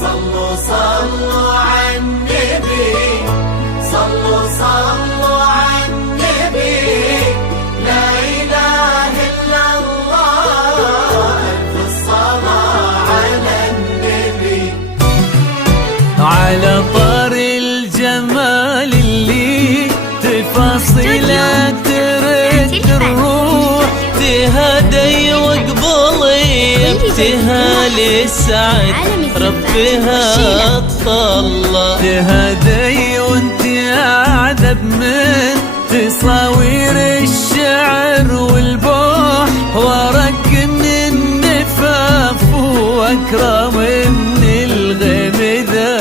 صلوا صلوا على النبي، صلوا صلوا على النبي، لا إله إلا الله، ألف الصلاة على النبي. على طار الجمال اللي تفاصيله ترد الروح، تهدي وقبلي ابتهال السعد ربها تطلع، تهدي وانت اعذب من تصاوير الشعر والبوح، ورق من النفاف واكرم من الغيم ذا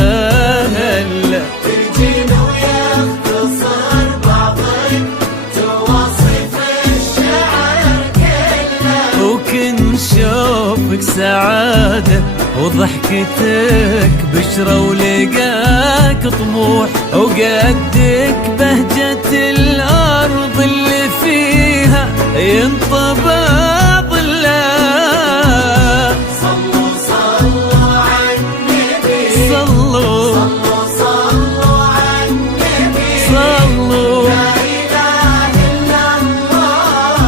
هلا، تجينا ويختصر بعض تواصف الشعر كله، وكن شوفك سعادة وضحكتك بشرة ولقاك طموح، وقدك بهجة الأرض اللي فيها ينطبع ظلها. صلوا صلوا على النبي، صلوا صلوا على النبي، صلوا لا إله إلا الله،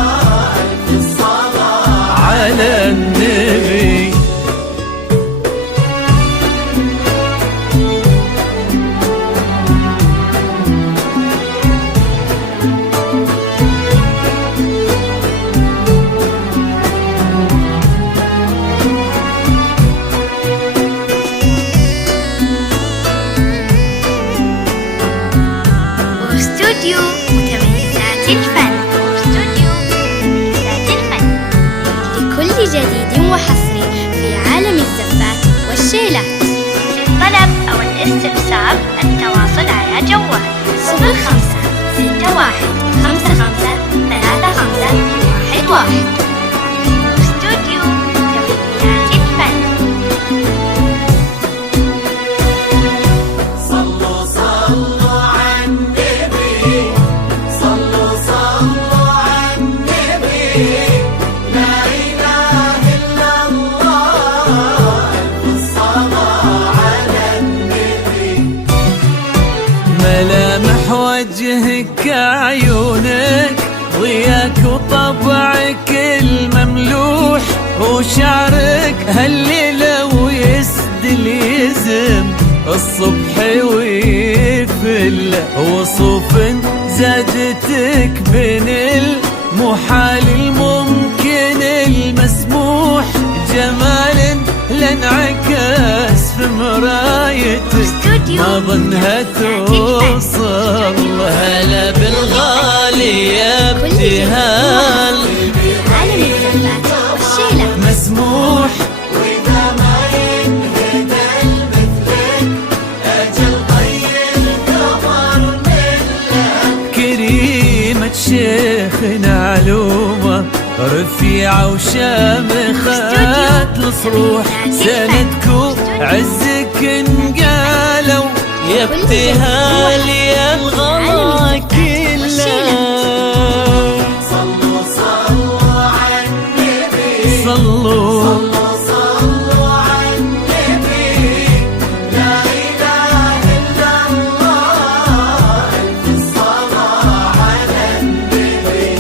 ألف الصلاة على النبي. استوديو متميزات الفن، استوديو متميزات الفن لكل جديد وحصري في عالم الزفات والشيلات. للطلب أو الاستفسار التواصل على جوال 0561553511. استوديو متميزات الفن. صلوا صلوا على النبي، صلوا صلوا على النبي، لا إله إلا الله، ألف الصلاة على النبي. ملامح وجهك عيونك ضياك وطبعك المملوح، وشعرك هالليلة ويسدل يزم الصبح ويفل، وصوف زادتك بين المحال الممكن المسموح، جمال لانعكاس في مرايتك ما ظنها توصل. هلا بالغالي يا ابتهال عالم الزفات والشيلات. مسموح وإذا ما ينهدى مثلك أجل طيب القمر منك، كريمة شيخنا علومة رفيعة وشامخات الصروح، سندكو عزك انقالوا يا ابتهال يا الغلا كله. صلوا صلوا على النبي، صلوا صلوا على النبي، لا إله إلا الله، ألف الصلاة على النبي.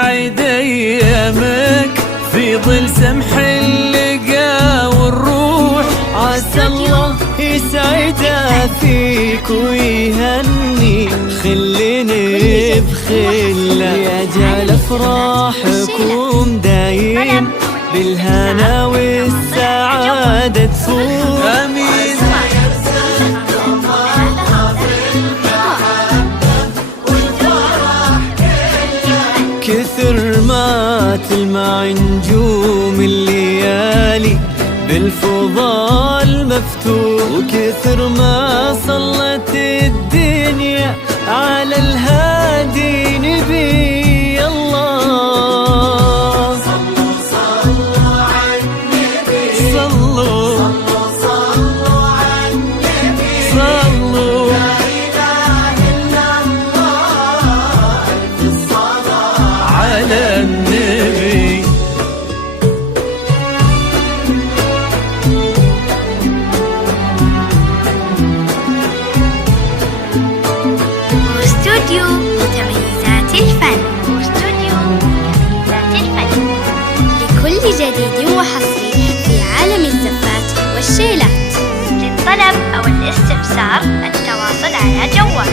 يسعد أيامك في ظل سمح اللقا والروح. عسى الله يسعدها فيك ويهني خلني بخله، يجعل افراحكم دايم بالهنا والسعادة تفوح. امين. كثر ما تلمع نجوم الليالي بالفضاء مفتوح، وكثر ما صلت الدنيا على الهادي نبي الله. صلوا صلوا على النبي، صلوا صلوا على النبي، صلوا. لا إله إلا الله، ألف الصلاة على النبي. واستوديو متميزات الفن. واستوديو متميزات الفن لكل جديد وحصري في عالم الزفات والشيلات. للطلب أو الاستفسار التواصل على جوال